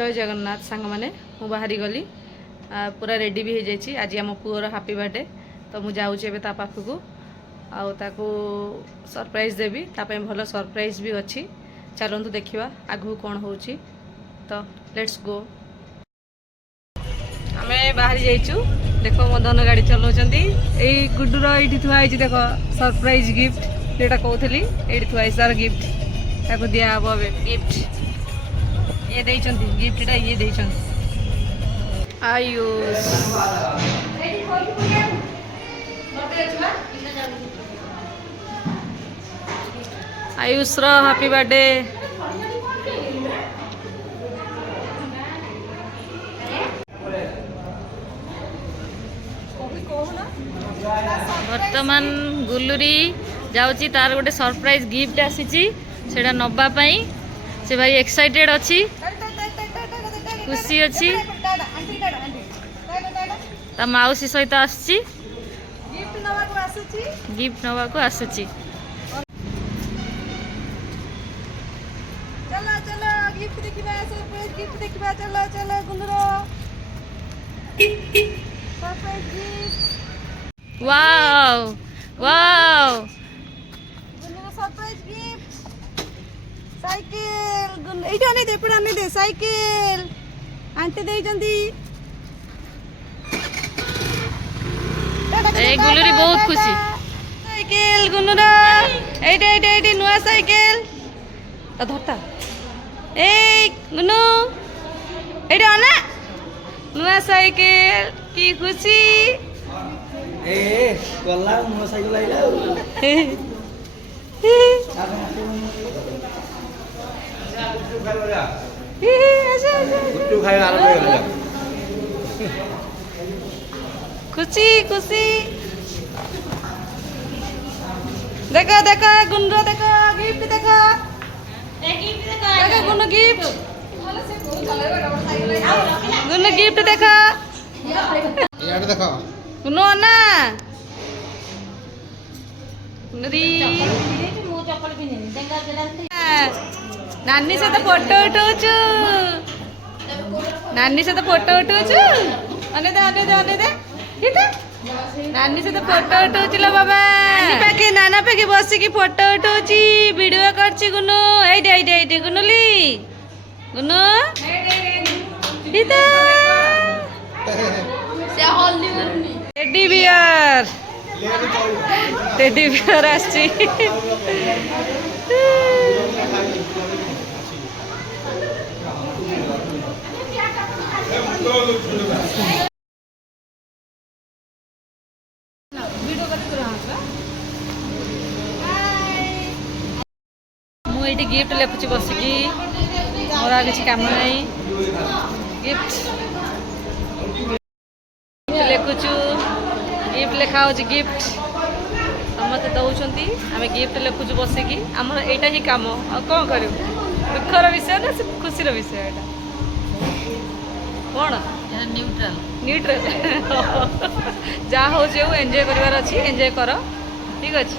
जय जगन्नाथ सांग मैंने मु बाहरी गली पूरा रेडी भी हो जाइए। आज आम पुअर हापी बर्थडे तो मुझे जाऊँगी पाखक आको सरप्राइज देवी ताप भल सरप्राइज भी अच्छी। चलतु देखा आगू कौन हो तो लेट्स गो। आम बाहरी जाइचु देख मदन गाड़ी चलाउं यही गुड्डूर ये थुआई देख सरप्राइज गिफ्ट जोटा कहली ये थुआई सार गिफ्ट ताको दिया हम गिफ्ट ये देइचंती गिफ्टटा ये देइचंती आयुष आयुष रो हैप्पी बर्थडे। वर्तमान गुलुरी जाउची तार गोटे सरप्राइज गिफ्ट आसीची सेटा नबा पई से भाई एक्साइटेड अच्छी खुशी अच्छी ता माउसी सहित आसची गिफ्ट नवा को आसची। चलो चलो गिफ्ट देखिबा सरप्राइज गिफ्ट देखिबा चलो चलो गुंदरो सरप्राइज गिफ्ट वाओ वाओ गुंदरो सरप्राइज गिफ्ट साइकिल एटा नहीं दे पड़ा नहीं दे साइकिल आंटी दे जंदी ए गुलुरी बहुत खुशी साइकिल गुंदरो एटा एटा एटा नुआ साइकिल तो धरता ए गुनु एटा ना नुआ साइकिल की खुशी ए गल्ला नुआ साइकिल आइला खुशी खुशी देखो देखो गुंडो देखो गिफ्ट देखो देखो गुंडो गिफ्ट गुंडो गिफ्ट देखो यार देखो गुंडो ना नानी से तो फोटो उठाऊचु नानी से तो फोटो उठाऊचु अने दे अने दे अने दे इते नानी से तो फोटो उठाऊचि लो बाबा नाना पाखे बसिकी फोटो उठाऊचि वीडियो करछि गुनु एइटे एइटे एइटे गुनुली गुनु इते से हल्दी टेडी बियर आछि मुझे गिफ्ट लेखुची बसिकी मोर किसी कम नहीं गिफ्ट लेखुचु गिफ्ट लेखा हो गिफ्ट समस्त दौरान आम गिफ्ट लेखुचु बसिकी आम यहाँ ही कम आ कौन कर दुखर विषय ना खुशी विषय यहाँ कौन न्यूट्रल न्यूट्रल जहाँ हो एंजॉय करार अच्छी एंजॉय कर ठीक अच्छे।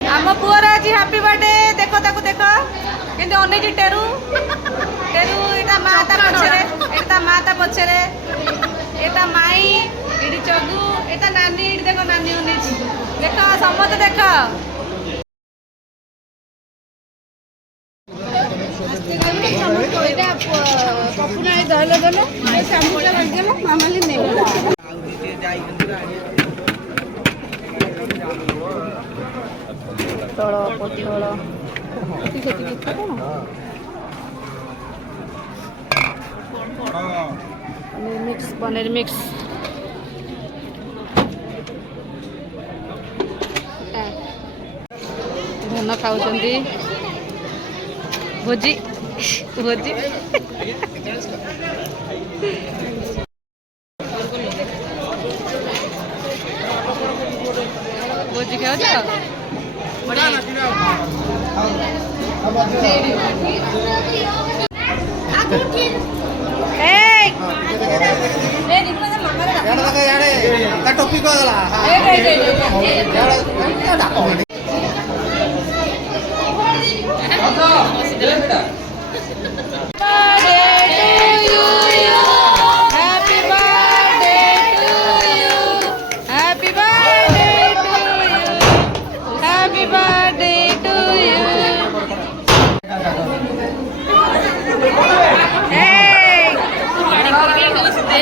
आम पुअर आज हैप्पी बर्थडे देखो ताको देखो कि अनेक टेरू टेरू यहाँ माता पछरे यहाँ माता पछरे यहाँ माई ये चगु यहाँ नानी ये देखो नानी उन्नीच देख समस्त देख पपुना धरले देले माई सामूचा रखदेला मामाली नहीं तଳ ପୋଟଳ मिक्स पनीर मिक्स धन खाऊंगी भोजी भोजी भोजी खाऊ टॉपिक birthday to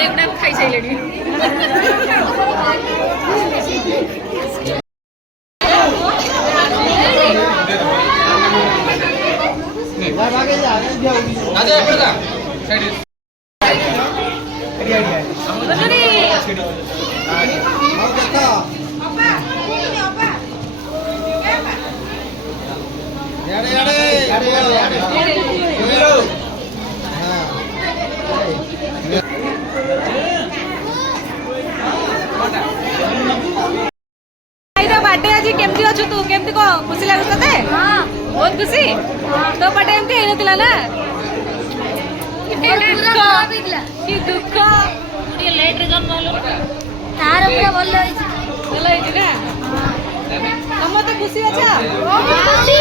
ଏଗୁଡ଼ା ଖାଇସାରିଲେଣି। राजा एपड़ जा साइड और देखो याडे याडे याडे बार्डे आज केमती अच्छु तू केमती कह खुशी लगुच ते बहुत खुशी तो बार्डे एमती है नथिला ना कि दुख लेट रे जन्म हलो तार पूरा भल होइछि ଭଲ ହେଇଛି ନା ତମେ ତ ଖୁସି ଅଛ बहुत खुशी